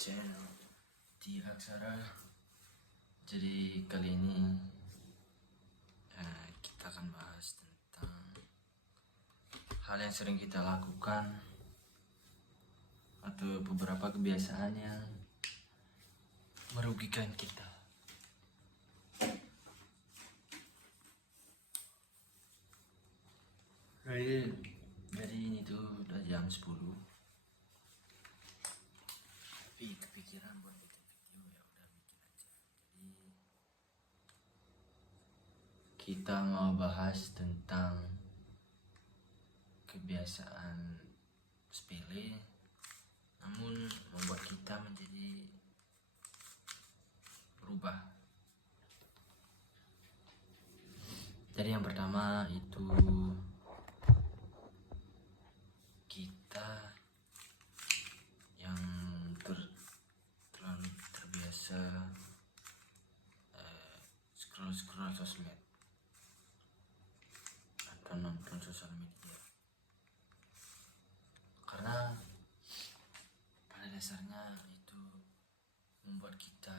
channel di Aksara. Jadi kali ini kita akan bahas tentang hal yang sering kita lakukan atau beberapa kebiasaan yang merugikan kita. Jadi ini tuh udah jam 10, tapi kepikiran buat bikin video, ya udah bikin aja. Jadi kita mau bahas tentang kebiasaan sepele namun membuat kita menjadi berubah. Jadi yang pertama itu kita yang terlalu terbiasa scroll sosmed atau nonton sosial media, karena pada dasarnya itu membuat kita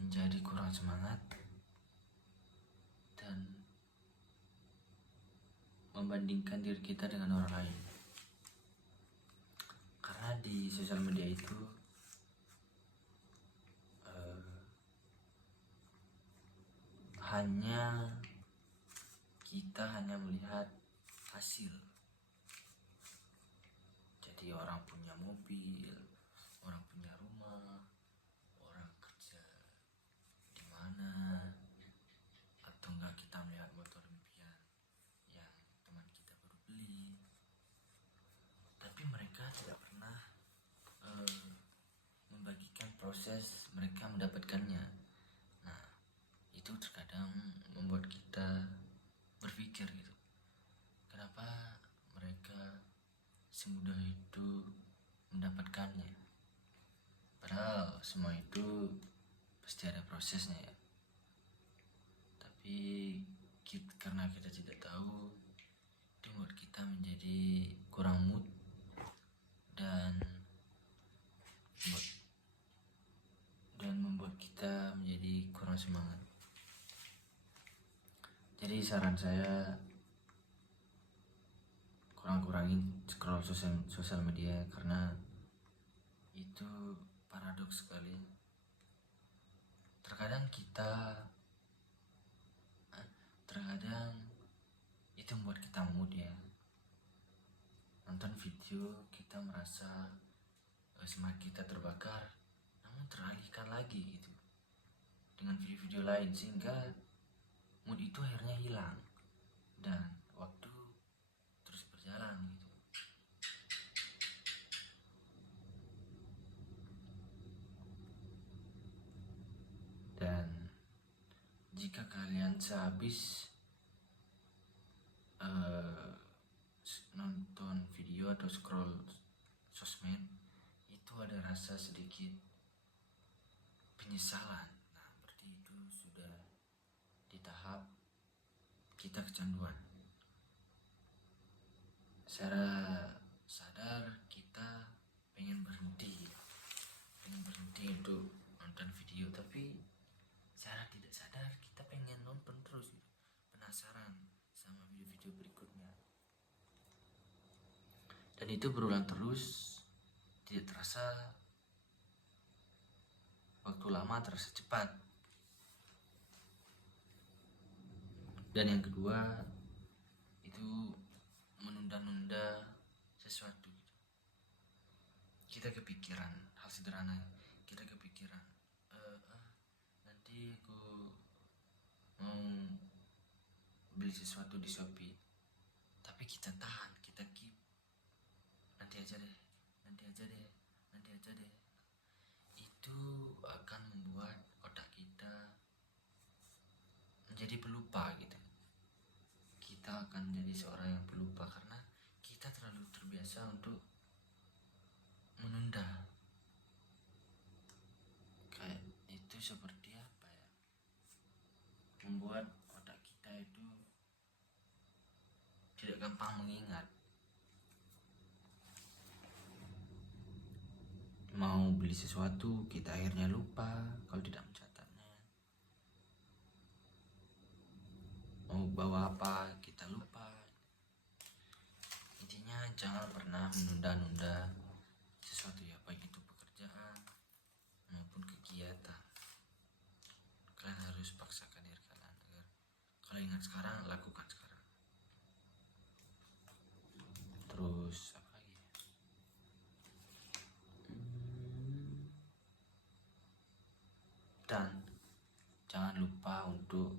menjadi kurang semangat dan membandingkan diri kita dengan orang lain. Karena di sosial media itu kita hanya melihat hasil. Jadi orang punya mobil, orang punya rumah, orang kerja di mana, atau enggak kita melihat motor impian yang teman kita baru beli, tapi mereka tidak pernah membagikan proses mereka mendapatkannya. Nah, itu terkadang membuat kita berpikir gitu, kenapa mereka semudah itu mendapatkannya, padahal semua itu pasti ada prosesnya ya. Tapi karena kita tidak tahu, itu membuat kita menjadi kurang mood dan membuat kita menjadi kurang semangat. Jadi saran saya, kurang-kurangin scroll sosial media, karena itu paradoks sekali. Terkadang itu membuat kita mood ya. Nonton video kita merasa semangat kita terbakar, namun teralihkan lagi gitu dengan video-video lain, sehingga mood itu akhirnya hilang dan waktu terus berjalan gitu. Dan jika kalian sehabis nonton video atau scroll sosmed, itu ada rasa sedikit penyesalan. Nah, berarti itu sudah di tahap kita kecanduan. Secara sadar kita pengen berhenti untuk nonton video, tapi secara tidak sadar kita pengen nonton terus gitu. Penasaran sama video-video berikutnya, dan itu berulang terus. Tidak terasa waktu lama terasa cepat. Dan yang kedua itu menunda-nunda sesuatu gitu. Kita kepikiran hal sederhana, kita kepikiran nanti aku mau beli sesuatu di Shopee, tapi kita tahan, kita keep, nanti aja deh. Itu akan membuat otak kita menjadi pelupa gitu. Kita akan menjadi seorang yang pelupa karena kita terlalu terbiasa untuk menunda. Kayak itu seperti apa ya, membuat otak kita itu tidak gampang mengingat. mau beli sesuatu kita akhirnya lupa kalau tidak mencatatnya, mau bawa apa kita lupa. Intinya jangan pernah menunda-nunda sesuatu ya, baik itu pekerjaan maupun kegiatan. Kalian harus paksakan diri kalian agar kalau ingat sekarang lakukan sekarang. Terus apa lagi? Dan jangan lupa untuk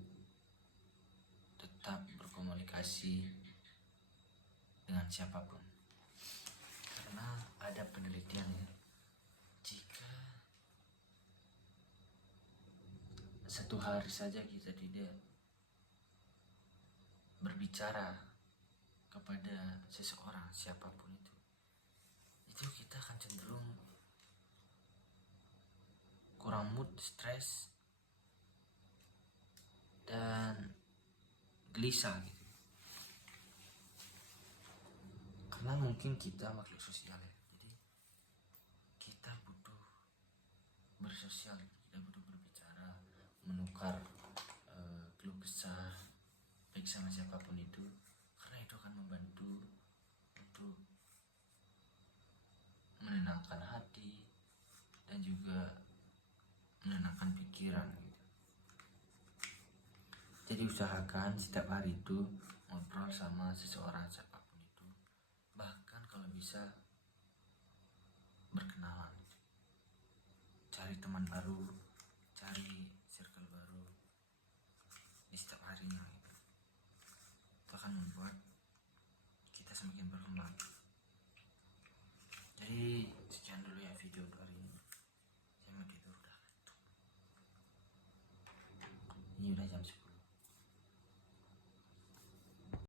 tetap berkomunikasi dengan siapapun, karena ada penelitian ya, jika satu hari saja kita tidak berbicara kepada seseorang siapapun itu kita akan cenderung kurang mood, stres, dan gelisah gitu. Karena mungkin kita makhluk sosial ya, jadi kita butuh bersosial, kita butuh berbicara, menukar keluh kesah baik sama siapapun itu, karena itu akan membantu untuk menenangkan hati dan juga menenangkan pikiran gitu. Jadi usahakan setiap hari itu ngobrol sama seseorang siapapun itu, bahkan kalau bisa berkenalan, cari teman baru, cari circle baru di setiap harinya gitu. Itu akan membuat kita semakin berkembang. Jadi sekian dulu ya video untuk hari ini. Saya mau tidur, udah ngantuk. Ini udah jam 10.